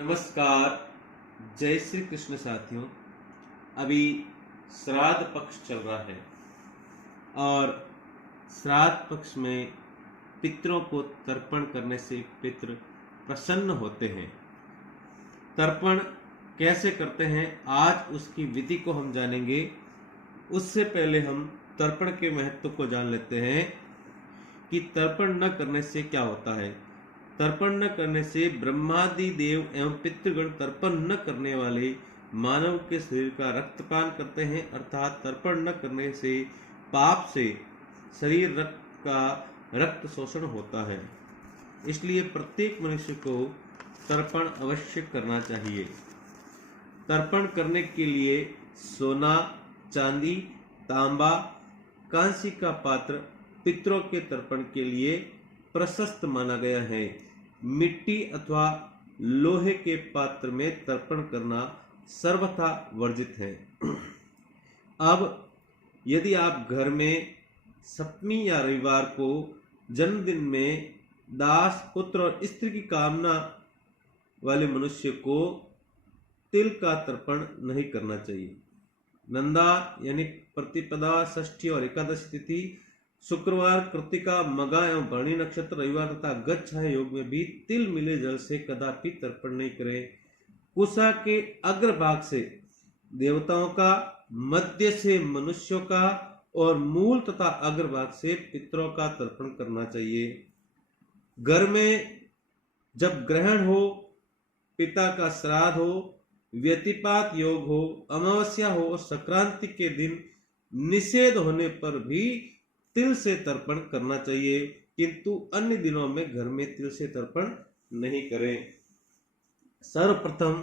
नमस्कार। जय श्री कृष्ण साथियों। अभी श्राद्ध पक्ष चल रहा है और श्राद्ध पक्ष में पितरों को तर्पण करने से पितृ प्रसन्न होते हैं। तर्पण कैसे करते हैं, आज उसकी विधि को हम जानेंगे। उससे पहले हम तर्पण के महत्व को जान लेते हैं कि तर्पण न करने से क्या होता है। तर्पण न करने से ब्रह्मादि देव एवं पितृगण तर्पण न करने वाले मानव के शरीर का रक्तपान करते हैं, अर्थात तर्पण न करने से पाप से शरीर का रक्त शोषण होता है। इसलिए प्रत्येक मनुष्य को तर्पण अवश्य करना चाहिए। तर्पण करने के लिए सोना, चांदी, तांबा, कांसी का पात्र पितरों के तर्पण के लिए प्रशस्त माना गया है। मिट्टी अथवा लोहे के पात्र में तर्पण करना सर्वथा वर्जित है। अब यदि आप घर में सप्तमी या रविवार को जन्मदिन में दास, पुत्र और स्त्री की कामना वाले मनुष्य को तिल का तर्पण नहीं करना चाहिए। नंदा यानी प्रतिपदा, षष्ठी और एकादशी तिथि, शुक्रवार, कृतिका, मगा एवं भरणी नक्षत्र, रविवार तथा गच्छाय योग में भी तिल मिले जल से कदापि तर्पण नहीं करें। कुशा के अग्रभाग से देवताओं का, मध्य से मनुष्यों का और मूल तथा अग्रभाग से पितरों का तर्पण करना चाहिए। घर में जब ग्रहण हो, पिता का श्राद्ध हो, व्यतिपात योग हो, अमावस्या हो और संक्रांति के दिन निषेध होने पर भी तिल से तर्पण करना चाहिए, किंतु अन्य दिनों में घर में तिल से तर्पण नहीं करें। सर्वप्रथम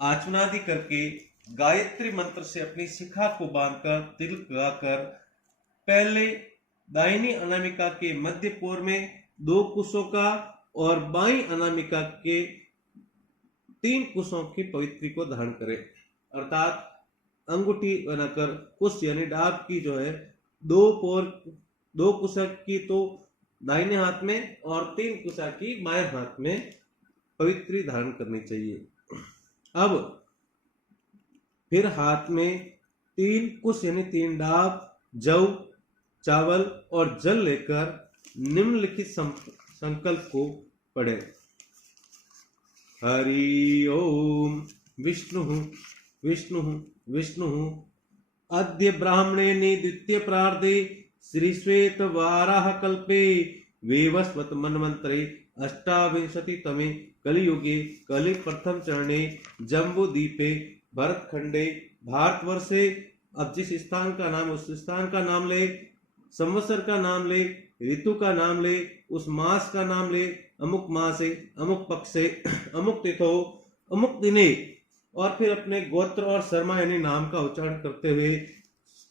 आचमनादि करके गायत्री मंत्र से अपनी शिखा को बांधकर तिल लगाकर पहले दाहिनी अनामिका के मध्य पोर में 2 कुशों का और बाईं अनामिका के 3 कुशों की पवित्री को धारण करें, अर्थात अंगूठी बनाकर कुश यानी डाब की जो है 2 कुशा की तो दाहिने हाथ में और 3 कुशा की बाएं हाथ में पवित्री धारण करनी चाहिए। अब फिर हाथ में 3 कुश यानी 3 डाब, जौ, चावल और जल लेकर निम्नलिखित संकल्प को पढ़े। हरि ओम विष्णु विष्णु विष्णु अद्य ब्राह्मणे द्वितीय प्रार्धे श्री श्वेत वाराह कल्पे वेवस्वत मन्वंतरे 28 तमे कलियुगे कलि प्रथम चरणे जम्बूद्वीपे भरतखंडे भारतवर्षे। अब जिस स्थान का नाम, उस स्थान का नाम ले, संवत्सर का नाम ले, ऋतु का नाम ले, उस मास का नाम ले, अमुक मासे, अमुक पक्षे, अमुक तिथो, अमुक दिने, और फिर अपने गोत्र और शर्मा यानी नाम का उच्चारण करते हुए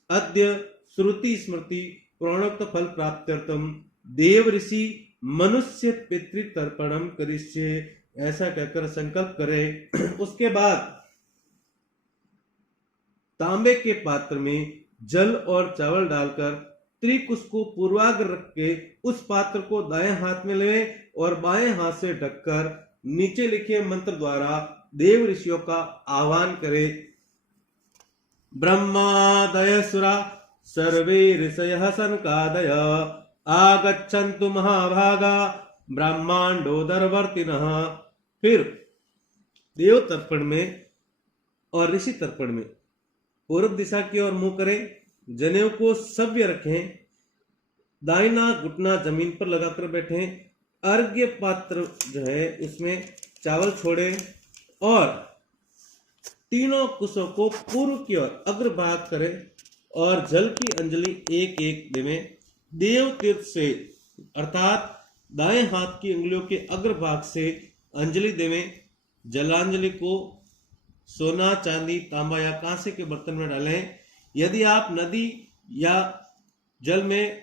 अद्य श्रुति स्मृति प्रोणोक्त फल प्राप्त्यर्थम देव ऋषि मनुष्य पितृ तर्पणम करिष्ये, ऐसा कहकर संकल्प करें। उसके बाद तांबे के पात्र में जल और चावल डालकर त्रिकुश को पूर्वाग्र रख के उस पात्र को दाएं हाथ में ले और बाएं हाथ से ढककर नीचे लिखे मंत्र द्वारा देव ऋषियों का आह्वान करे। ब्रह्मादय सुरा सर्वे ऋषयः सनकादय आगच्छन्तु महाभागा ब्रह्मांडोदरवर्तिनः। फिर देव तर्पण में और ऋषि तर्पण में पूर्व दिशा की ओर मुंह करें, जनेऊ को सव्य रखें, दाहिना घुटना जमीन पर लगाकर बैठें, अर्घ्य पात्र जो है उसमें चावल छोड़ें और तीनों कुशों को पूर्व की ओर अग्रभाग करें और जल की अंजलि एक एक देवें। देव तीर्थ से अर्थात दाएं हाथ की उंगलियों के अग्रभाग से अंजलि देवें। जलांजलि को सोना, चांदी, तांबा या कांसे के बर्तन में डालें। यदि आप नदी या जल में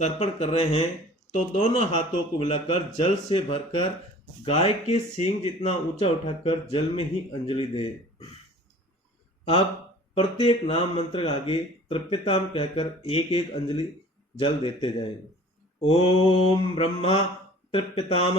तर्पण कर रहे हैं तो दोनों हाथों को मिलाकर जल से भरकर गाय के सींग जितना ऊंचा उठाकर जल में ही अंजलि दे। अब प्रत्येक नाम मंत्र आगे तृप्यताम कहकर एक एक अंजलि जल देते जाएं। ओम ब्रह्मा तृप्यताम,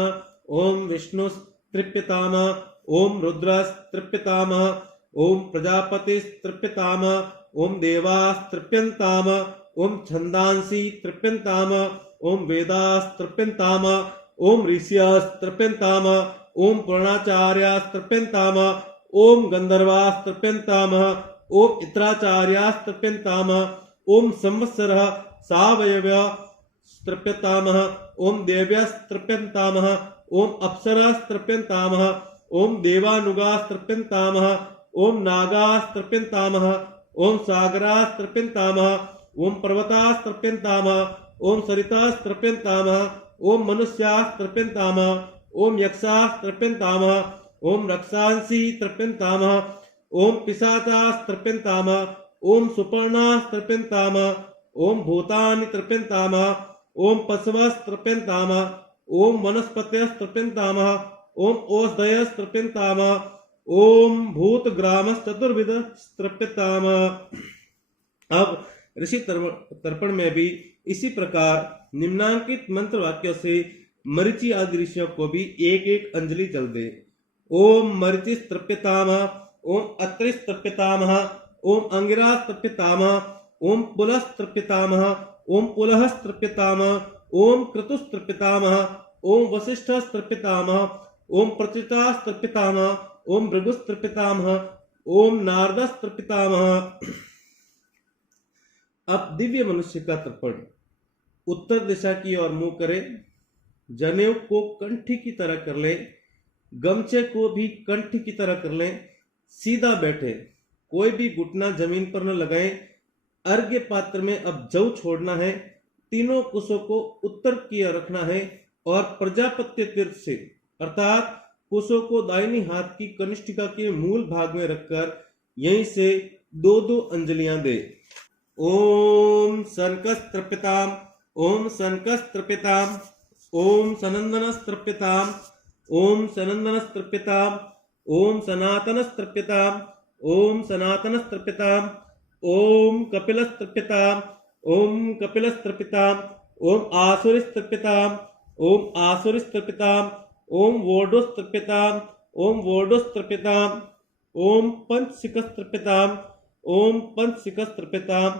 ओम विष्णु तृप्यतामः, ओम रुद्रस्तृप्यतामः, ओम प्रजापतिस्तृप्यतामः, ओम देवास्तृप्यन्तामः, ओम छन्दांसि तृप्यन्तामः, ओम वेदास्तृप्यन्तामः, ओम ऋषयस्तृप्यन्तामः, ओम पुराणाचार्यास्तृप्यन्तामः, ओम गंधर्वास्तृप्यन्तामः, ओम इत्राचार्यास्तृप्यन्तामः, ओम संवत्सरः सावयवस्तृप्यतामः, ओम देव्यस्तृप्यन्तामः, ओम अप्सरास्तृप्यन्तामः, ओम देवानुगास्तृप्यन्तामः, ओम नागास्तृप्यन्तामः, ओम सागरास्तृप्यन्तामः, ओम पर्वतास्तृप्यन्तामः, ओम सरितास्तृप्यन्तामः, ओम मनुष्यास्तृप्यन्तामः, ओम यक्षास्तृप्यन्तामः, ओम रक्षांसि तृप्यन्तामः, ओम पिशाचास्तृप्यन्तामः, ओम सुपर्णास्तृप्यन्तामः, ओम भूतानि तृप्यन्तामः, ओम पशवस्तृप्यन्तामः, ओम वनस्पतयस्तृप्यन्तामः, ओम ओषधयस्तृप्यन्तामः, ओम भूतग्रामश्चतुर्विधस्तृप्यतामः। अब ऋषि तर्पण में भी इसी प्रकार निम्नांकित मंत्र वाक्यों से मरीचि आदि ऋषियों को भी एक एक अंजलि जल दे। ओम मरीचिस्तृप्यतामः, ओम अत्रिस्तृप्यतामः, ओम अंगिरास्तृप्यतामः, ओम पुलस्तृप्यतामः, ओम पुलहस्तृप्यतामः, ओम क्रतुस्तृप्यतामः, ओम वसिष्ठस्तृप्यतामः, ओम प्रचितास्तृप्यतामः, ओम भृगुस्तृप्यतामः, ओम नारदस्तृप्यतामः। अब दिव्य मनुष्य का तर्पण। उत्तर दिशा की ओर मुंह करें, जनेऊ को कंठी की तरह कर लें, गमछे को भी कंठी की तरह कर लें, सीधा बैठे, कोई भी घुटना जमीन पर न लगाएं। अर्घ्य पात्र में अब जौ छोड़ना है, तीनों कुशों को उत्तर की ओर रखना है और प्रजापत्य तीर्थ से अर्थात कुशों को दाहिनी हाथ की कनिष्ठिका के मूल भाग में रखकर यहीं से दो दो अंजलियां दे। ओम सनकस्तृप्यताम, ओम सनकस्तृप्यताम, ओम सनंदनस्तृप्यताम, ओम सनंदनस्तृप्यताम, ओम सनातनस्तृप्यताम, ओम सनातनस्तृप्यताम, ओम कपिलस्तृप्यताम, ओम कपिलस्तृप्यताम, ओम आसुरिस्तृप्यताम, ओम आसुरिस्तृप्यताम, ओम वोडोस्तृप्यताम, ओम वोडोस्तृप्यताम, ओम पंचशिखस्तृप्यताम, ओम पंचशिखस्तृप्यताम।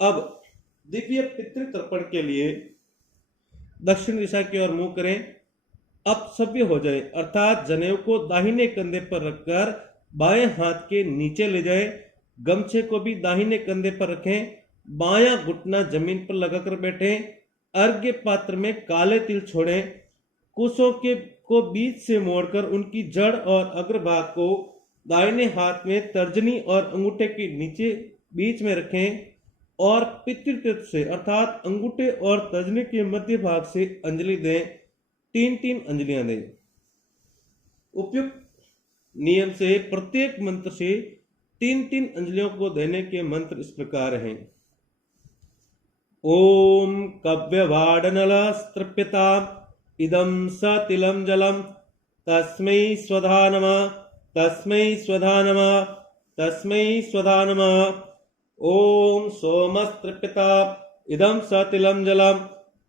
अब दिव्य पितृतर्पण के लिए दक्षिण दिशा की ओर मुंह करें। अब सभ्य हो जाए अर्थात जनेऊ को दाहिने कंधे पर रखकर बाएं हाथ के नीचे ले जाएं, गमछे को भी दाहिने कंधे पर रखें, बायां घुटना जमीन पर लगाकर बैठें, अर्घ्य पात्र में काले तिल छोड़ें, कुशों को बीच से मोड़कर उनकी जड़ और अग्रभाग को दाहिने हाथ में तर्जनी और अंगूठे के नीचे बीच में रखें और पितृतीर्थ से अर्थात अंगूठे और तर्जनी के मध्य भाग से अंजलि दें। 3-3 अंजलियां दें। उपयुक्त नियम से प्रत्येक मंत्र से 3-3 अंजलियों को देने के मंत्र इस प्रकार हैं। ओम कव्यवाडनलस्तृप्यताम् इदं सतिलं जलम तस्मै स्वधा नमः, तस्मै स्वधा नमः, तस्मै स्वधा नमः। ओम सोमस्तृप्यताम् इदं सतिलं जलम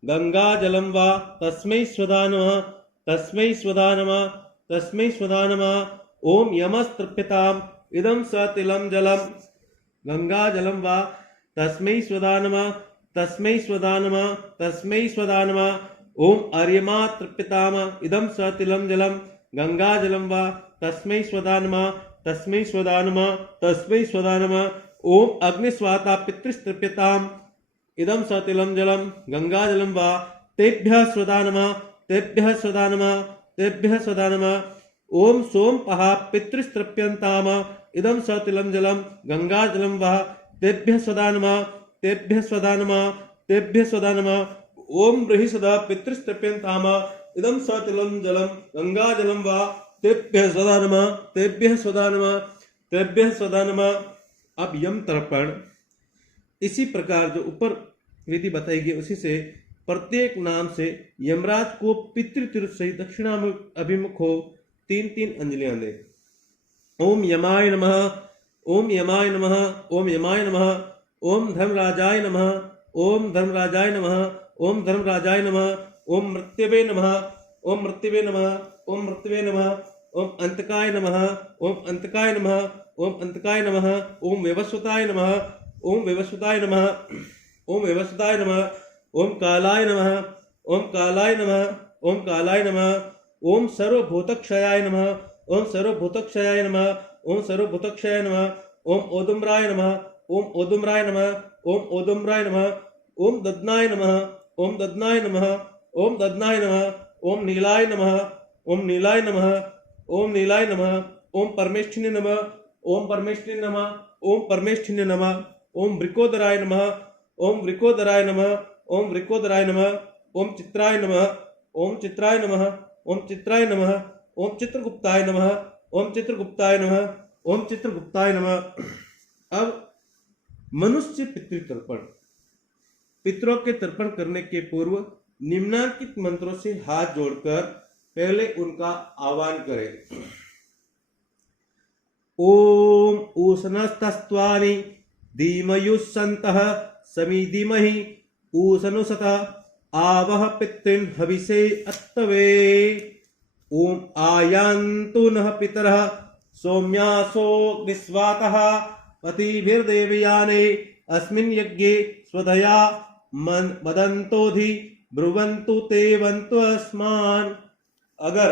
गंगा जलम वा तस्मै स्वधा नमः, तस्मै स्वधा नमः, तस्मै स्वधा नमः। ओम यमस्तृप्यताम् इदं सतिलं जलम गंगा जलम वा तस्मै स्वधा नमः, तस्मै स्वधा नमः, तस्मै स्वधा नमः। ओम अर्यमा तृप्यताम् इदं सतिलं जलम गंगा जलम वा तस्मै स्वधा नमः, तस्मै स्वधा नमः, तस्मै स्वधा नमः। ओम अग्निस्वाता पितृस्तृप्यताम् इदं सतिलं जलम गंगा जलम वा तेभ्यः स्वधा नमः, तेभ्यः स्वधा नमः, तेभ्यः स्वधा नमः। ओम सोमपः पितृस्तृप्यन्ताम् इदं सतिलं जलम गंगा जलम वा तेभ्यः स्वधा नमः, तेभ्यः स्वधा नमः, तेभ्यः स्वधा नमः। ओम बृहस्पतिः पितृस्तृप्यन्ताम् इदं सतिलं जलम गंगा जलम वा तेभ्यः स्वधा नमः, तेभ्यः स्वधा नमः, तेभ्यः स्वधा नमः। अब यम तर्पण इसी प्रकार जो ऊपर विधि बताई गई उसी से प्रत्येक नाम से यमराज को पितृतीर्थ से दक्षिणाभिमुख हो 3-3 अंजलियां दे। ओम यमाय नमः, ओम यमाय नमः, ओम यमाय नमः। ओम धर्मराजाय नमः, ओम धर्मराजाय नमः, ओम धर्मराजाय नमः। ओम मृत्यवे नमः, ओम मृत्युवे नमः, ओम मृत्युवे नमः, ओम अंतकाय नमः, ओम अंतकाय नमः, ओम अंतकाय नमः, ओम विवस्वताय नमः, ओम विवस्वताय नमः, ओम विवस्वताय नमः, ओम कालाय नमः, ओम कालाय नमः, ओम कालाय नमः, ओम सर्वभूतक्षयाय नमः, ओम सर्वभूतक्षयाय नमः, ओम सर्वभूतक्षयाय नमः, ओम ओदुम्राय नमः, ओम ओदुम्राय नमः, ओम ओदुम्राय नमः, ओम दद्नाय नमः, ओम दद्नाय नमः, ओम दद्नाय नमः, ओम नीलाय नमः, ओम नीलाय नमः, ओम नीलाय नमः, ओम परमेष्ठिने नमः, ओम परमेष्ठिने नमः, ओम परमेष्ठिने नमः, ओम वृकोदराय नमः, ओम वृकोदराय नमः, ओम वृकोदराय नमः, ओम चित्राय नमः, ओम चित्राय नमः, ओम चित्राय नमः, ओम चित्रगुप्ताय नमः, ओम चित्रगुप्ताय नमः, ओम चित्रगुप्ताय नमः। अब मनुष्य पितृतर्पण। पितरों के तर्पण करने के पूर्व निम्नलिखित मंत्रों से हाथ जोड़कर पहले उनका आह्वान करें। ओम ऊष्णस्तस्त्वानि धीमयुस्सन्तः समिधीमहि ऊष्णुसत आवह पितॄन् हविषे अत्तवे। ओम आयान्तु नः पितरः सौम्यासो निस्वातः पतिभिर्देवयाने अस्मिन् यज्ञे स्वधया मदन्तोधि ब्रुवन्तु ते वन्तु अस्मान्। अगर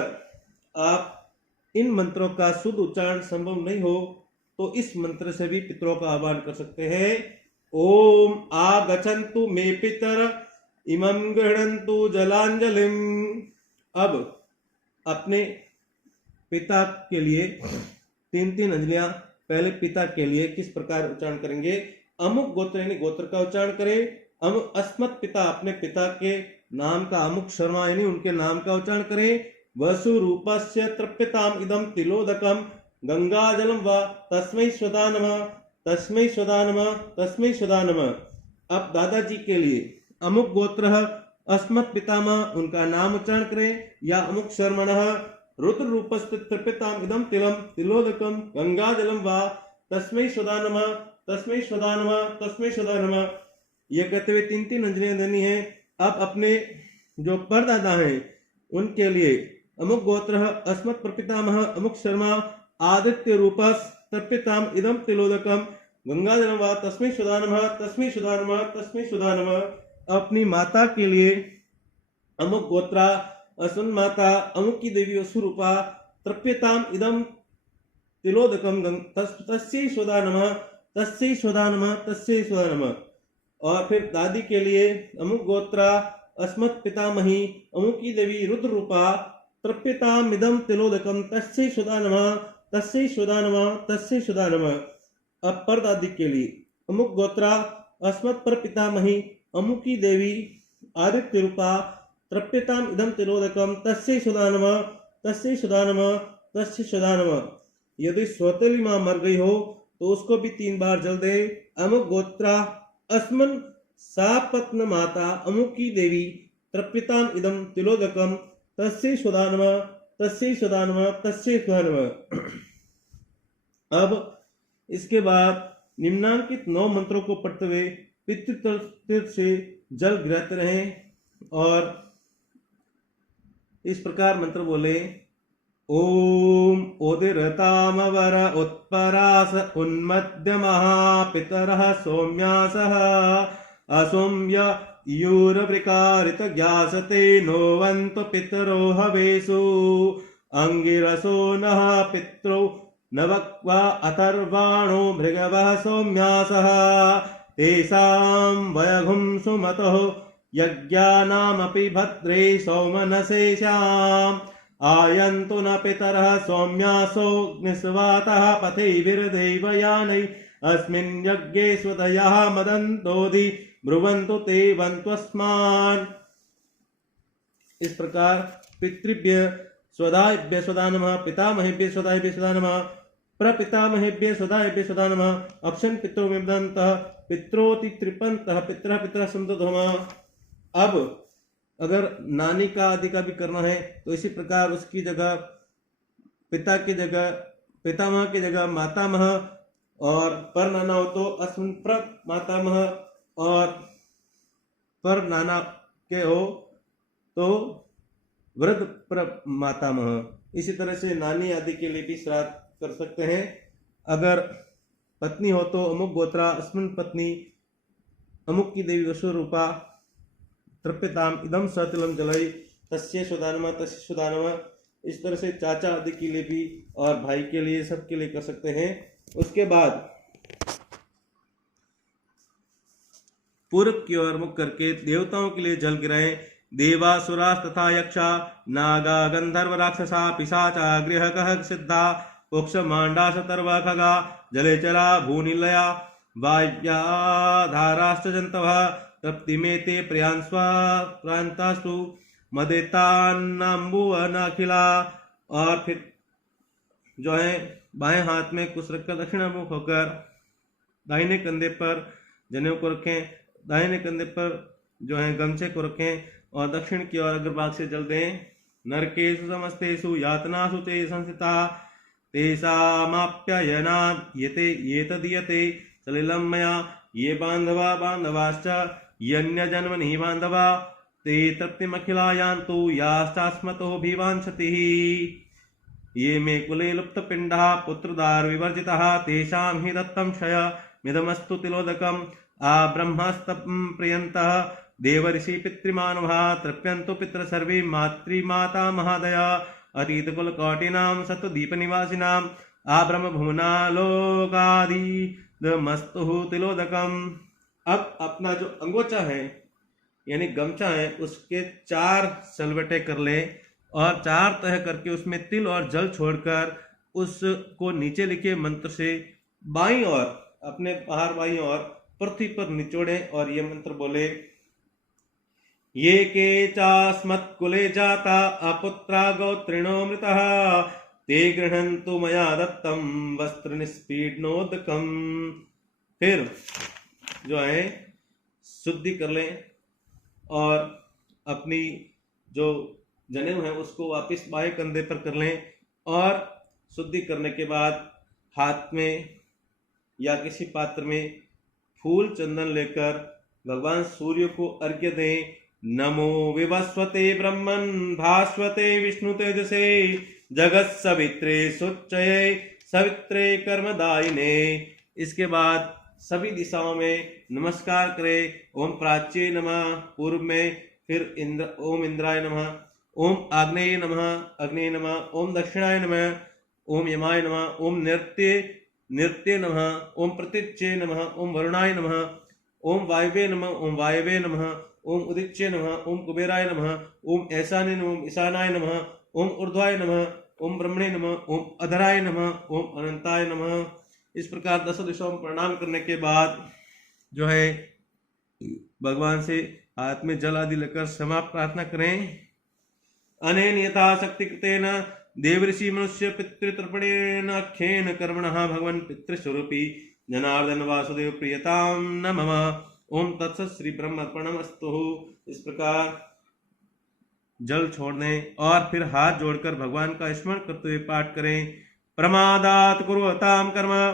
आप इन मंत्रों का शुद्ध उच्चारण संभव नहीं हो तो इस मंत्र से भी पितरों का आह्वान कर सकते हैं। ओम आगच्छन्तु मे पितर इमं गृह्णन्तु जलांजलिम। अब अपने पिता के लिए तीन तीन अंजलियां पहले पिता के लिए किस प्रकार उच्चारण करेंगे। अमुक गोत्र यानी गोत्र का उच्चारण करें। अमुक अस्मत् पिता अपने पिता के नाम का, अमुक शर्मा यानी उनके नाम का उच्चारण करें। वसु रूपस्य तृप्यताम इदम तिलोदकम गंगाजलम व तस्मै स्वधा नमः, तस्मै स्वधा नमः, तस्मै स्वधा नमः। अब दादाजी के लिए अमुक गोत्र अस्मत् पितामह उनका नाम उच्चारण करें, या अमुक शर्मणः रुद्र रूपस्य तृप्यताम इदम तिलम तिलोदकम गंगाजलम व तस्मै स्वधा नमः, तस्मै स्वधा नमः, तस्मै स्वधा नमः। ये कहते हुए तीन तीन अंजलियां देनी है। अब अपने जो परदादा हैं उनके लिए अमुक गोत्र अस्मत् प्रपितामह अमुक शर्मा आदित्य रूपस तर्पिताम इदम तिलोदकम गंगाजलम व तस्मै स्वधा नमः, तस्मै स्वधा नमः, तस्मै स्वधा नमः। अपनी माता के लिए अमुक गोत्रा असुन माता अमुक की देवी असुरूपा तृप्यताम इदम तिलोदकम तस्यै स्वधा नमः, तस्यै स्वधा नमः, तस्यै स्वधा नमः। और फिर दादी के लिए अमुक गोत्रा अस्मत् पितामही अमुक की देवी रुद्र रूपा तृप्यताम इदम तिलोदकम तस्यै स्वधा नमः, तस्यै स्वधा नमः, तस्यै स्वधा नमः। अब पर दादी के लिए अमुक गोत्रा अस्मत् पर पितामही अमुक की देवी आदित्य रूपा तृप्यताम इदम तिलोदकम तस्यै स्वधा नमः, तस्यै स्वधा नमः, तस्यै स्वधा नमः। यदि सौतेली मां मर गई हो तो उसको भी 3 बार जल दे। अमुक गोत्रा अस्मन सापत्न माता अमुक की देवी तृप्यताम इदम तिलोदकम तस्यै स्वधा नमः, तस्यै स्वधा नमः, तस्यै स्वधा नमः। अब इसके बाद निम्नांकित 9 मंत्रों को पढ़ते हुए पितृतीर्थ से जल ग्रहते रहें और इस प्रकार मंत्र बोले। ओम उदिरतामवर उत्परास उन्मद्य महापितरः सौम्यासः असौम्य यूरवृकारित ज्ञासते नोवन्तु पितरो हवेषु अंगिरसो नः पित्रो नवक्वा अथर्वाणो भृगवः सौम्यासः तेषां वयघुं सुमतः यज्ञानामपि भद्रे सौमनसेषाम् आयन्तु न पितरः सौम्यासोऽग्निस्वातः पथिभिर्देवयानै अस्मिन् यज्ञे स्वधयाः मदन्तोधि ब्रुवन्तु ते वन्त्वस्मान्। इस प्रकार पितृभ्य स्वधाभ्य स्वधा नमः, पितामहेभ्य स्वधाभ्य स्वधा नमः, प्रपितामहेभ्य स्वधाभ्य स्वधा नमः, अक्षन् पितरो विदन्तः पित्रोति तृपन्तः पितरः पितरः सन्ततः। अब अगर नानी का आदि का भी करना है तो इसी प्रकार उसकी जगह पिता की जगह पितामह की जगह मातामह, और पर नाना हो तो अस्मिन् प्र मातामह, और पर नाना के हो तो वृद्ध मातामह। इसी तरह से नानी आदि के लिए भी श्राद्ध कर सकते हैं। अगर पत्नी हो तो अमुक गोत्रा अस्मिन् पत्नी अमुक की देवी वसुरूपा तृप्यताम इदम सतिलम जलई तस्य सुदानमा तस्य सुदानमा। इस तरह से चाचा आदि के लिए भी और भाई के लिए सबके लिए कर सकते हैं। उसके बाद पूर्व की ओर मुख करके देवताओं के लिए जल गिराएं। देवासुरा तथा यक्षा नागा गंधर्व राक्षसा पिशाचा गृहकः सिद्धा मोक्ष मांडा शतर्वा खगा जलेचरा भूनिलया वाय्याधाराश्च जन्तवः तृप्तिमेते प्रयांतास्तु मदेतान्नाम्बुवनाखिला। और फिर जो है बाएं हाथ में कुछ रखकर दक्षिणामुख होकर दाहिने कंधे पर जनेऊ को रखें, दाहिने कंधे पर जो है गमछे को रखें और दक्षिण की ओर अग्रभाग से जल दें। नरकेषु समस्तेषु यातनासु चे संस्थिता तेषामाप्ययनात् येतदीयते सलिलं मया ये बान्धवा बान्धवाश्च यन्यजन्मनि बान्धवा ते तृप्तिमखिला यान्तु याश्चास्मतोऽभिवाञ्छतिः। ये मे कुले लुप्तपिण्डः पुत्रदार विवर्जितः तेषां हि दत्तं क्षयमिदमस्तु तिलोदकम् आब्रह्मस्तपं प्रियन्तः देवर्षि पितृमानवः तृप्यन्तु पितृसर्वे मातृमाता महादया अतीतकुलकोटिनां सत्वदीपनिवासिनाम् आब्रह्मभुवना लोकादिदमस्तु तिलोदकम्। अब अपना जो अंगोचा है यानी गमछा है उसके 4 सलवटे कर ले और 4 तह करके उसमें तिल और जल छोड़कर उसको नीचे लिखे मंत्र से बाईं ओर अपने बाहर बाईं ओर पृथ्वी पर निचोड़े और ये मंत्र बोले। ये के चास्मत्कुले जाता अपुत्रा गोत्रिणो मृतः ते गृह्णन्तु मया दत्तं वस्त्र निष्पीडनोदकम्। फिर जो है शुद्धि कर लें और अपनी जो जनेऊ है उसको वापस बाएं कंधे पर कर लें और शुद्धि करने के बाद हाथ में या किसी पात्र में फूल चंदन लेकर भगवान सूर्य को अर्घ्य दें। नमो विवस्वते ब्रह्मन् भास्वते विष्णु तेजसे जगत सवित्रे सुच्चये सवित्रे कर्मदायिने। इसके बाद सभी दिशाओं में नमस्कार करें। ओम प्राच्ये नमः पूर्व में, फिर ओम इंद्राय नमः, ओम आग्नेय नमः अग्नेय नमः, ओम दक्षिणाय नमः, ओम यमाय नमः, ओम नृत्ये नमः, ओम प्रतीच्ये नमः, ओम वरुणाय नमः, ओम वायवे नमः, ओम वायवे नमः, ओम उदिच्ये नमः, ओम कुबेराय नमः, ओम ऐशाने नमः, ओम ईशानाय नमः, ओम ऊर्ध्वाय नमः, ओम ब्रह्मणे नमः, ओम अधराय नमः, ओम अनंताय नमः। इस प्रकार 10 दिशाओं में प्रणाम करने के बाद जो है भगवान से हाथ में जल आदि लेकर क्षमा प्रार्थना करें। अनेन यथा शक्ति कृतेन देवऋषि मनुष्य पितृतर्पणेन अख्येन कर्मणः भगवन् पितृस्वरूपी जनार्दन वासुदेव प्रियतां न मम। ओम तत्सत् श्री ब्रह्मर्पणमस्तु। इस प्रकार जल छोड़ने और फिर हाथ जोड़कर भगवान का स्मरण करते हुए पाठ करें। प्रमादात् कुर्वतां कर्म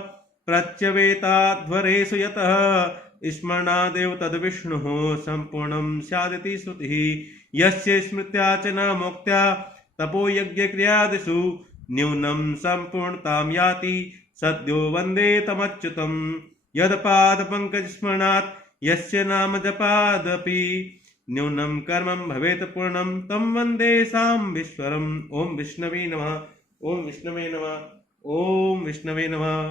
प्रत्यवेताध्वरेषु यतः स्मरणादेव तद्विष्णुः सम्पूर्णं स्यादिति श्रुतिः। यस्य स्मृत्या च न मोक्त्या तपो यज्ञक्रियादिषु न्यूनं सम्पूर्णतां याति सद्यो वन्दे तमच्युतम्। यत्पादपङ्कजस्मरणात् यस्य नाम जपादपि न्यूनं कर्मं भवेत् पूर्णं तं वन्दे साम्बीश्वरम्। ओम विष्णवे नमः, ओम विष्णवे नमः, ओम विष्णवे नमः।